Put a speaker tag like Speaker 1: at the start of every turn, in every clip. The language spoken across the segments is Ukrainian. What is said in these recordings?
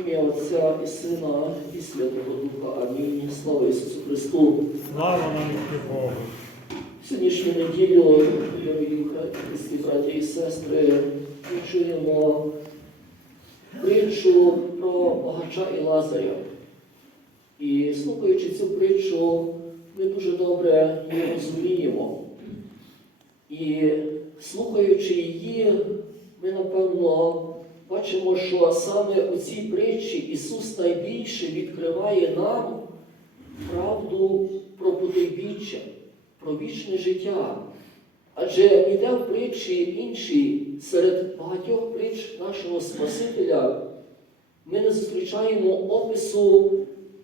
Speaker 1: Ім'я Отця і Сина, і Святого Духа. Амінь. Слава Ісусу Христу!
Speaker 2: Слава Богу.
Speaker 1: Сьогоднішню неділю, дорогі браті і сестри, ми чуємо притчу про багача і Лазаря. І слухаючи цю притчу, ми дуже добре її розуміємо. І слухаючи її, ми напевно бачимо, що саме у цій притчі Ісус найбільше відкриває нам правду про потойбіччя, про вічне життя. Адже ніде в притчі іншій, серед багатьох притч нашого Спасителя, ми не зустрічаємо опису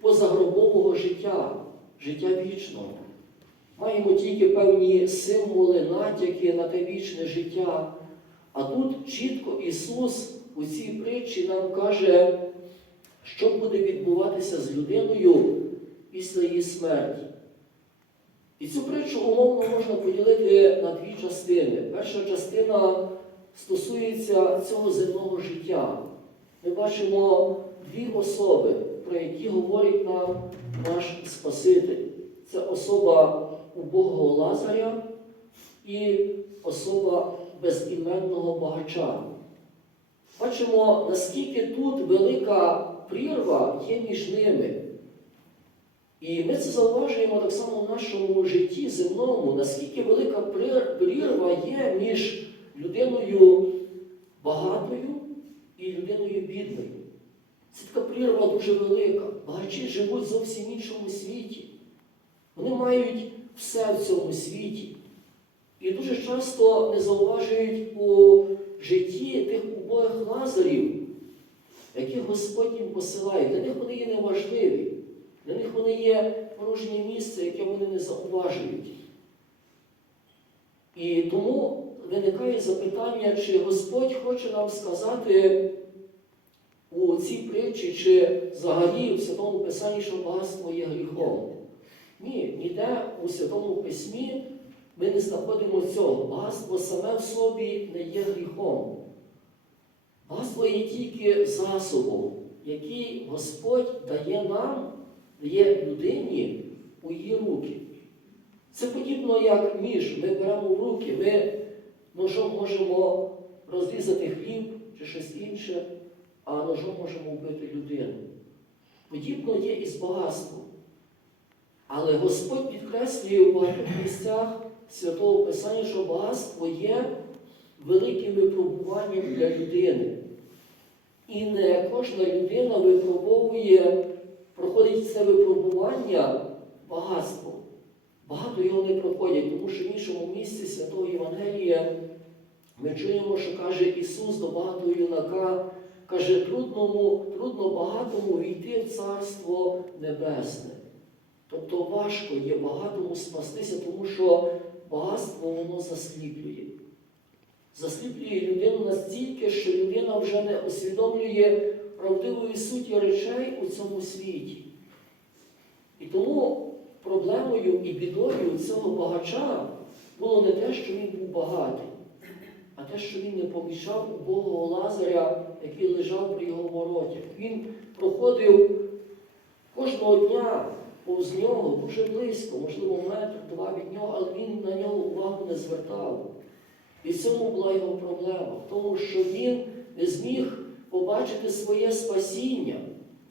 Speaker 1: позагробового життя, життя вічного. Маємо тільки певні символи, натяки на те вічне життя. А тут чітко Ісус у цій притчі нам каже, що буде відбуватися з людиною після її смерті. І цю притчу умовно можна поділити на дві частини. Перша частина стосується цього земного життя. Ми бачимо дві особи, про які говорить нам наш Спаситель. Це особа убогого Лазаря і особа безіменного багача. Бачимо, наскільки тут велика прірва є між ними. І ми це зауважуємо так само в нашому житті земному, наскільки велика прірва є між людиною багатою і людиною бідною. Це така прірва дуже велика. Багачі живуть зовсім іншому світі. Вони мають все в цьому світі. І дуже часто не зауважують у житті тих убогих лазарів, яких Господь їм посилає. Для них вони є неважливі. Для них вони є порожнє місце, яке вони не зауважують. І тому виникає запитання, чи Господь хоче нам сказати у цій притчі, чи взагалі в Святому Писанні, що багатство є гріхом. Ні, ніде у Святому Письмі ми не знаходимо цього. Багатство саме в собі не є гріхом. Багатство є тільки засобом, який Господь дає нам, дає людині у її руки. Це подібно як ніж. Ми беремо в руки, ми ножом можемо розрізати хліб чи щось інше, а ножом можемо вбити людину. Подібно є і з багатством. Але Господь підкреслює у багатьох місцях Святого Писання, що багатство є великим випробуванням для людини. І не кожна людина випробовує, проходить це випробування багатством. Багато його не проходять, тому що в іншому місці Святого Євангелія ми чуємо, що каже Ісус до багатого юнака, каже, трудному, трудно багатому війти в Царство Небесне. Тобто важко є багатому спастися, тому що багатство воно засліплює. Засліплює людину настільки, що людина вже не усвідомлює правдивої суті речей у цьому світі. І тому проблемою і бідою цього багача було не те, що він був багатий, а те, що він не помічав убогого Лазаря, який лежав при його воротях. Він проходив кожного дня повз нього дуже близько, можливо, метр-два від нього, але він на нього увагу не звертав. І цьому була його проблема, в тому, що він не зміг побачити своє спасіння.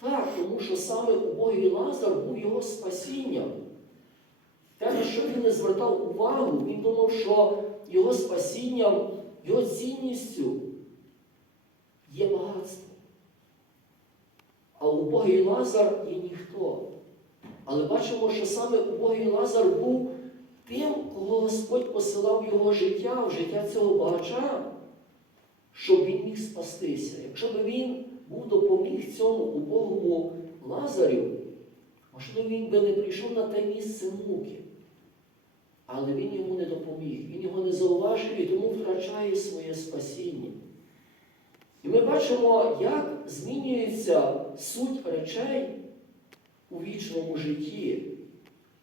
Speaker 1: Так, тому що саме убогий Лазар був його спасінням. Те, на що він не звертав увагу, він думав, що його спасінням, його цінністю є багатство. А убогий Лазар є ніхто. Але бачимо, що саме убогий Лазар був тим, кого Господь посилав його життя, в життя цього багача, щоб він міг спастися. Якщо б він був допоміг цьому убогому Лазарю, можливо, він би не прийшов на те місце муки. Але він йому не допоміг, він його не зауважив і тому втрачає своє спасіння. І ми бачимо, як змінюється суть речей у вічному житті.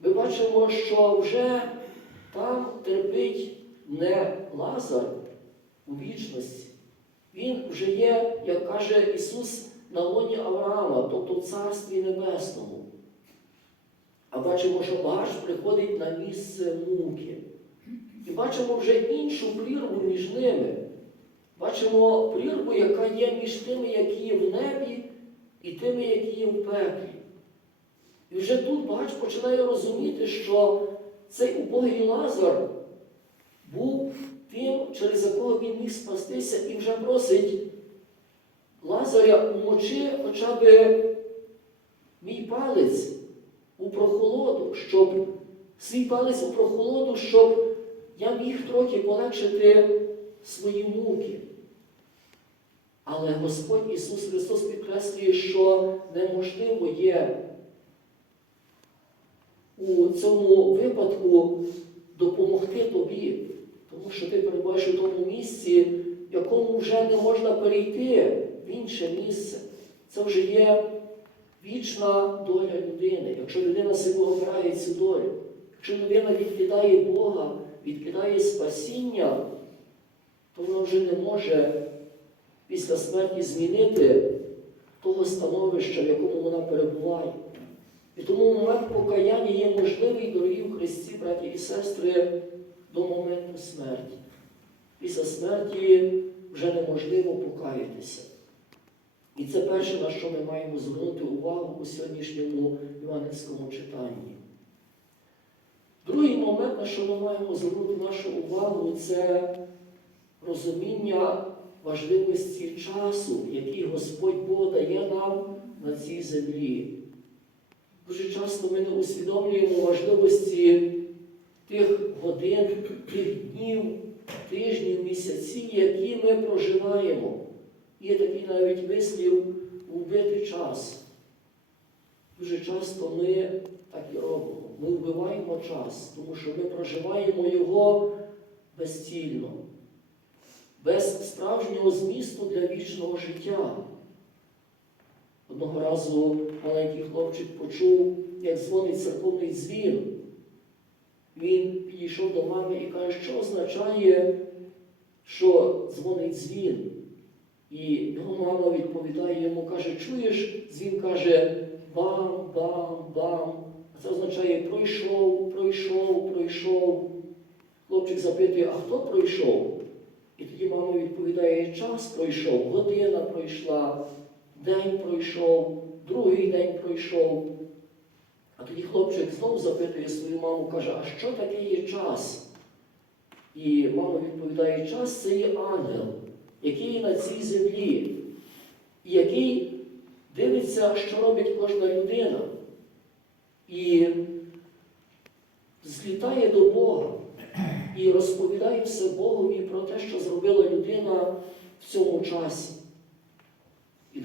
Speaker 1: Ми бачимо, що вже там терпить не Лазар у вічності. Він вже є, як каже Ісус, на лоні Авраама, тобто в Царстві Небесному. А бачимо, що багаж приходить на місце муки. І бачимо вже іншу прірву між ними. Бачимо прірву, яка є між тими, які є в небі, і тими, які є в пеклі. І вже тут багач починає розуміти, що цей убогий Лазар був тим, через якого він міг спастися, і вже просить Лазаря умочи хоча б мій палець у прохолоду, щоб свій палець у прохолоду, щоб я міг трохи полегшити свої муки. Але Господь Ісус Христос підкреслює, що неможливо є у цьому випадку допомогти тобі, тому що ти перебуваєш у тому місці, в якому вже не можна перейти в інше місце. Це вже є вічна доля людини. Якщо людина собі обирає цю долю, якщо людина відкидає Бога, відкидає спасіння, то вона вже не може після смерті змінити того становища, в якому вона перебуває. І тому момент покаяння є можливий, дорогі в Христі, браті і сестри, до моменту смерті. Після смерті вже неможливо покаятися. І це перше, на що ми маємо звернути увагу у сьогоднішньому Іванівському читанні. Другий момент, на що ми маємо звернути нашу увагу, це розуміння важливості часу, який Господь Бог дає нам на цій землі. Дуже часто ми не усвідомлюємо важливості тих годин, тих днів, тижнів, місяців, які ми проживаємо. Є такий навіть вислів вбити час. Дуже часто ми так і робимо. Ми вбиваємо час, тому що ми проживаємо його безцільно, без справжнього змісту для вічного життя. Одного разу маленький хлопчик почув, як дзвонить церковний дзвін. Він підійшов до мами і каже, що означає, що дзвонить дзвін. І його мама відповідає йому, каже, чуєш, дзвін каже бам, бам, бам. А це означає пройшов, пройшов, пройшов. Хлопчик запитує, а хто пройшов? І тоді мама відповідає, час пройшов, година пройшла, день пройшов, другий день пройшов. А тоді хлопчик знову запитує свою маму, каже, а що таке є час? І мама відповідає, час це є ангел, який на цій землі, і який дивиться, що робить кожна людина. І злітає до Бога і розповідає все Богові про те, що зробила людина в цьому часі.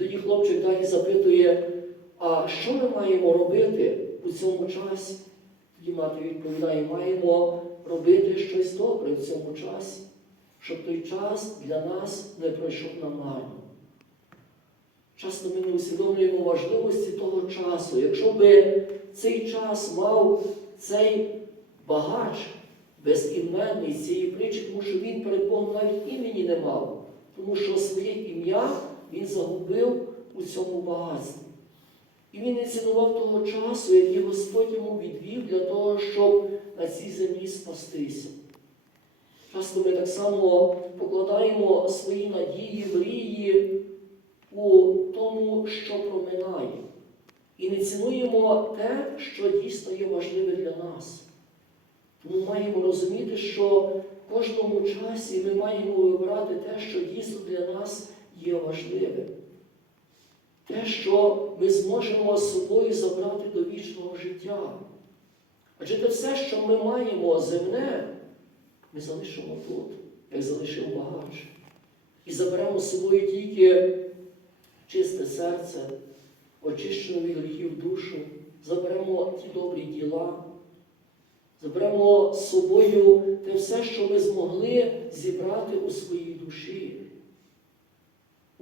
Speaker 1: Тоді хлопчик далі запитує, а що ми маємо робити у цьому часі? Тоді мати відповідає, маємо робити щось добре в цьому часі, щоб той час для нас не пройшов намарно. Часто ми не усвідомлюємо важливості того часу. Якщо би цей час мав цей багач безіменний цієї притчі, тому що він перед Богом навіть імені не мав, тому що своє ім'я він загубив у цьому багатстві. І він не цінував того часу, який Господь йому відвів для того, щоб на цій землі спастися. Часто ми так само покладаємо свої надії, мрії у тому, що проминає. І не цінуємо те, що дійсно є важливе для нас. Тому маємо розуміти, що в кожному часі ми маємо вибирати те, що дійсно для нас є важливим. Те, що ми зможемо з собою забрати до вічного життя. Адже те все, що ми маємо земне, ми залишимо тут, як залишив багач. І заберемо з собою тільки чисте серце, очищену від гріхів душу, заберемо ті добрі діла, заберемо з собою те все, що ми змогли зібрати у своїй душі.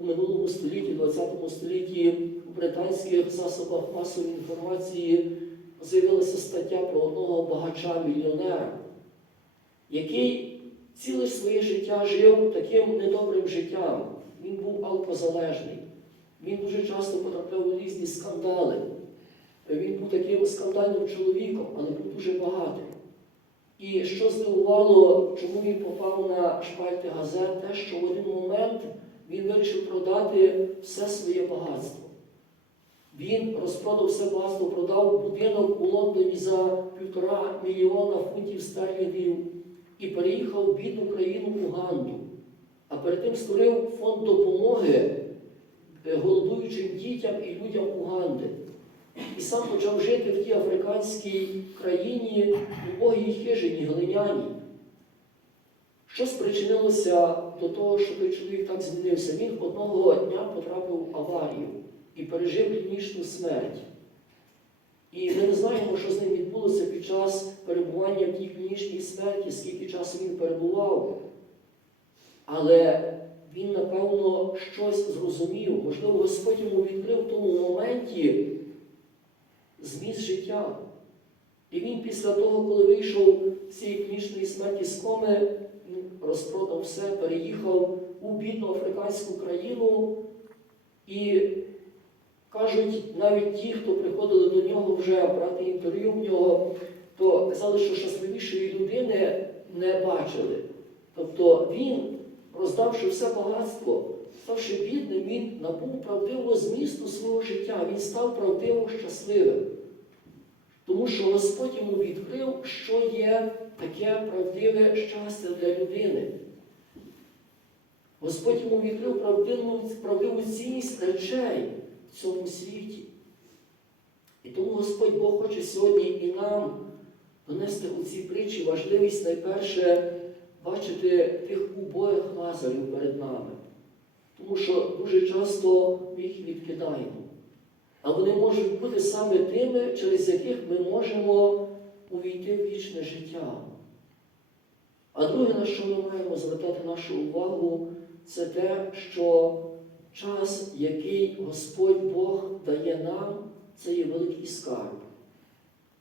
Speaker 1: У минулому столітті, 20 столітті, у британських засобах масової інформації з'явилася стаття про одного багача-мільйонера, який ціле своє життя жив таким недобрим життям. Він був алкозалежний. Він дуже часто потрапляв у різні скандали. Він був таким скандальним чоловіком, але був дуже багатий. І що здивувало, чому він попав на шпальти газет, те, що в один момент він вирішив продати все своє багатство. Він розпродав все багатство, продав будинок у Лондоні за півтора мільйона фунтів стерлінгів і переїхав в бідну країну Уганду. А перед тим створив фонд допомоги е, голодуючим дітям і людям Уганди. І сам почав жити в тій африканській країні убогій хижині, глиняні. Що спричинилося до того, що той чоловік так змінився? Він одного дня потрапив в аварію і пережив клінічну смерть. І ми не знаємо, що з ним відбулося під час перебування в тій клінічній смерті, скільки часу він перебував. Але він, напевно, щось зрозумів. Можливо, Господь йому відкрив в тому моменті зміст життя. І він після того, коли вийшов з цієї клінічної смерті з коми, розпродав все, переїхав у бідну африканську країну. І кажуть, навіть ті, хто приходили до нього вже брати інтерв'ю в нього, то казали, що щасливішої людини не бачили. Тобто він, роздавши все багатство, ставши бідним, він набув правдивого змісту свого життя, він став правдиво щасливим. Тому що Господь йому відкрив, що є таке правдиве щастя для людини. Господь йому відкрив правдиву, правдиву цінність речей в цьому світі. І тому Господь Бог хоче сьогодні і нам донести у цій притчі важливість найперше бачити тих убогих лазарів перед нами. Тому що дуже часто ми їх відкидаємо. А вони можуть бути саме тими, через яких ми можемо увійти в вічне життя. А друге, на що ми маємо звертати нашу увагу, це те, що час, який Господь Бог дає нам, це є великий скарб,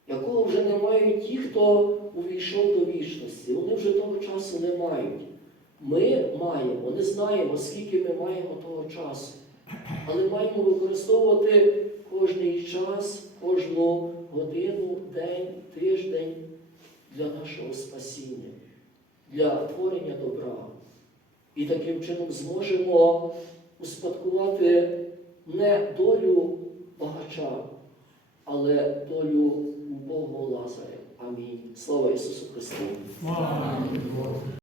Speaker 1: якого вже не мають ті, хто увійшов до вічності. Вони вже того часу не мають. Ми маємо, не знаємо, скільки ми маємо того часу. Але маємо використовувати кожний час, кожну годину, день, тиждень для нашого спасіння, для творення добра. І таким чином зможемо успадкувати не долю багача, але долю убогого Лазаря. Амінь. Слава Ісусу Христу!